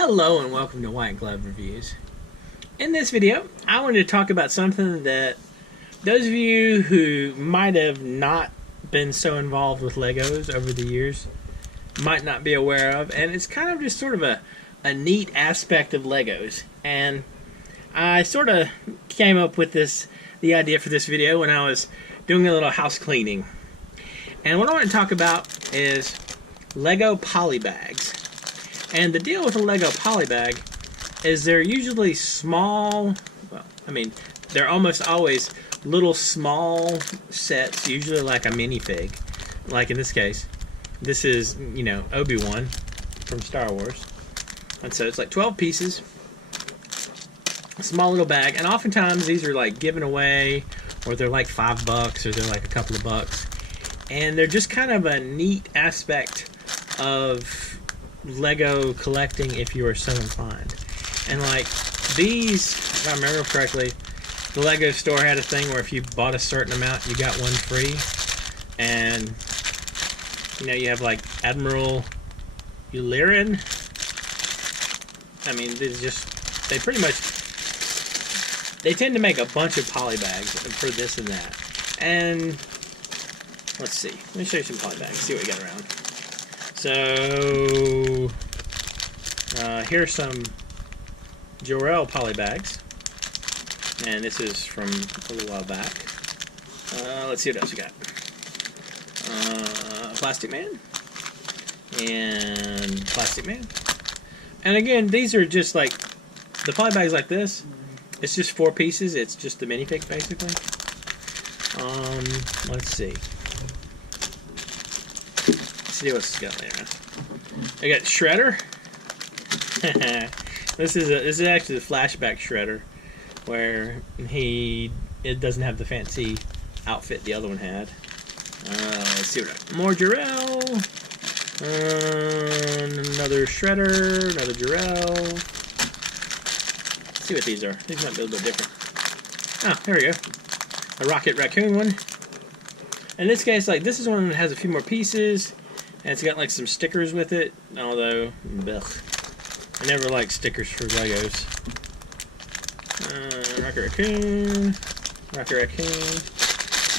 Hello and welcome to White Glove Reviews. In this video, I wanted to talk about something that those of you who might have not been so involved with Legos over the years might not be aware of, and it's kind of just sort of a neat aspect of Legos. And I sort of came up with the idea for this video when I was doing a little house cleaning. And what I want to talk about is Lego Polybags. And the deal with a Lego Polybag is they're usually small, well, I mean, they're almost always little small sets, usually like a minifig. Like in this case, this is, you know, Obi-Wan from Star Wars. And so it's like 12 pieces, a small little bag, and oftentimes these are like given away, or they're like $5, or they're like a couple of bucks. And they're just kind of a neat aspect of Lego collecting if you are so inclined. And like these, if I remember correctly, the Lego store had a thing where if you bought a certain amount you got one free. And you know, you have like Admiral Yularen. I mean, they pretty much, they tend to make a bunch of polybags for this and that. And let's see, let me show you some polybags, see what we got around. So, here's some Jor-El polybags, and this is from a little while back. Let's see what else we got. Plastic Man, and Plastic Man. And again, these are just like, the polybags like this, it's just 4 pieces, it's just the minifig basically. Let's see. See what's got there. I got Shredder. This is actually the flashback Shredder, where it doesn't have the fancy outfit the other one had. Let's see what more Jor-El. Another Shredder, another Jor-El. Let's see what these are. These might be a little bit different. Oh, there we go. A Rocket Raccoon one. In this case, like this is one that has a few more pieces. And it's got like some stickers with it, although, blech, I never like stickers for Legos. Rocket Raccoon, Rocket Raccoon.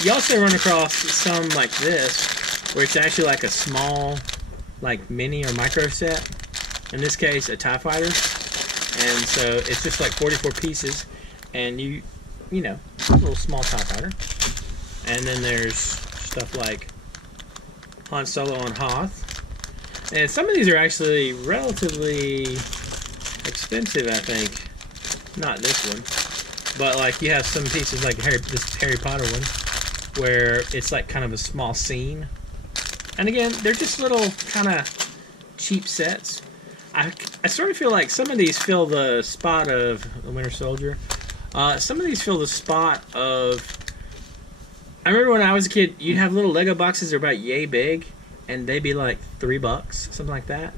You also run across some like this, where it's actually like a small, like mini or micro set. In this case, a TIE Fighter. And so it's just like 44 pieces, and you know, a little small TIE Fighter. And then there's stuff like Han Solo on Hoth. And some of these are actually relatively expensive, I think. Not this one. But like you have some pieces like this Harry Potter one, where it's like kind of a small scene. And again, they're just little kind of cheap sets. I sort of feel like some of these fill the spot of the Winter Soldier. Some of these fill the spot of, I remember when I was a kid, you'd have little Lego boxes that are about yay big, and they'd be like $3, something like that.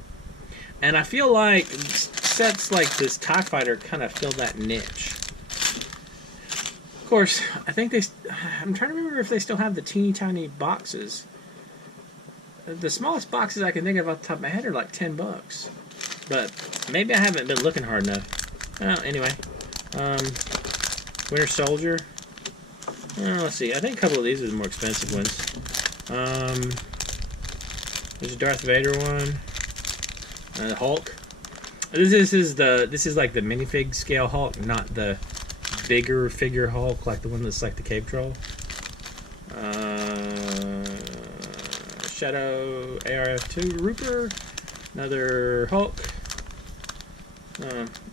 And I feel like sets like this TIE Fighter kind of fill that niche. Of course, I think I'm trying to remember if they still have the teeny tiny boxes. The smallest boxes I can think of off the top of my head are like $10. But maybe I haven't been looking hard enough. Anyway. Winter Soldier. Let's see. I think a couple of these are the more expensive ones. There's a Darth Vader one. The Hulk. This is like the minifig scale Hulk, not the bigger figure Hulk, like the one that's like the cave troll. Shadow ARF2 Rooper. Another Hulk.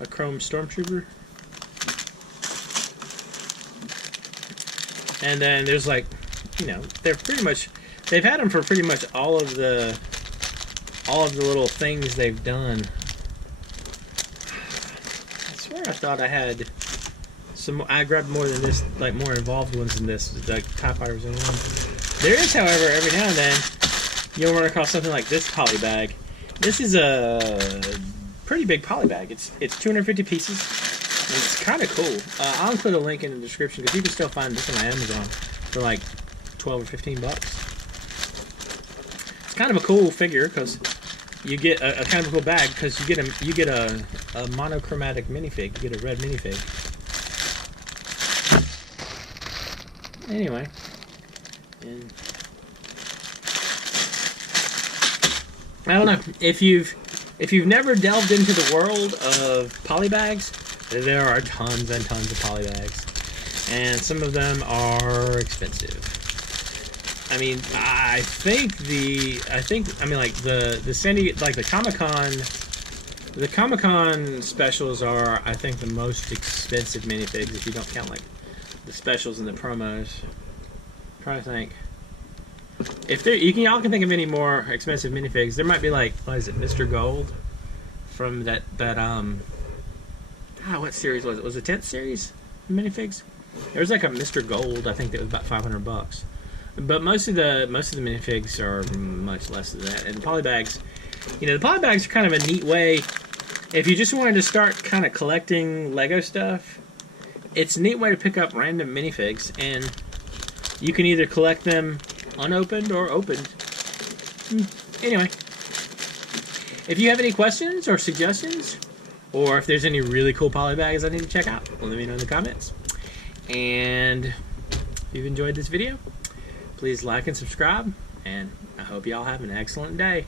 A Chrome Stormtrooper. And then there's like, you know, they've had them for pretty much all of the little things they've done. I swear I thought I had some, I grabbed more than this, like more involved ones than this, like TIE Fighters and one. There is, however, every now and then, you'll run across something like this polybag. This is a pretty big polybag. It's 250 pieces. It's kind of cool. I'll include a link in the description because you can still find this on Amazon for like 12 or 15 bucks. It's kind of a cool figure because you get a kind of a cool bag because you get a monochromatic minifig. You get a red minifig. Anyway, and I don't know if you've never delved into the world of polybags. There are tons and tons of polybags, and some of them are expensive. I mean, I think like the Sandy, like the Comic Con specials are, I think, the most expensive minifigs if you don't count like the specials and the promos. I'm trying to think. If there, y'all can think of any more expensive minifigs. There might be like, what is it, Mr. Gold from that what series was it? Was it 10th series minifigs? There was like a Mr. Gold, I think that was about $500. But most of the minifigs are much less than that. And the polybags, the polybags are kind of a neat way. If you just wanted to start kind of collecting Lego stuff, it's a neat way to pick up random minifigs, and you can either collect them unopened or opened. Anyway, if you have any questions or suggestions, or if there's any really cool polybags I need to check out, let me know in the comments. And if you've enjoyed this video, please like and subscribe, and I hope y'all have an excellent day.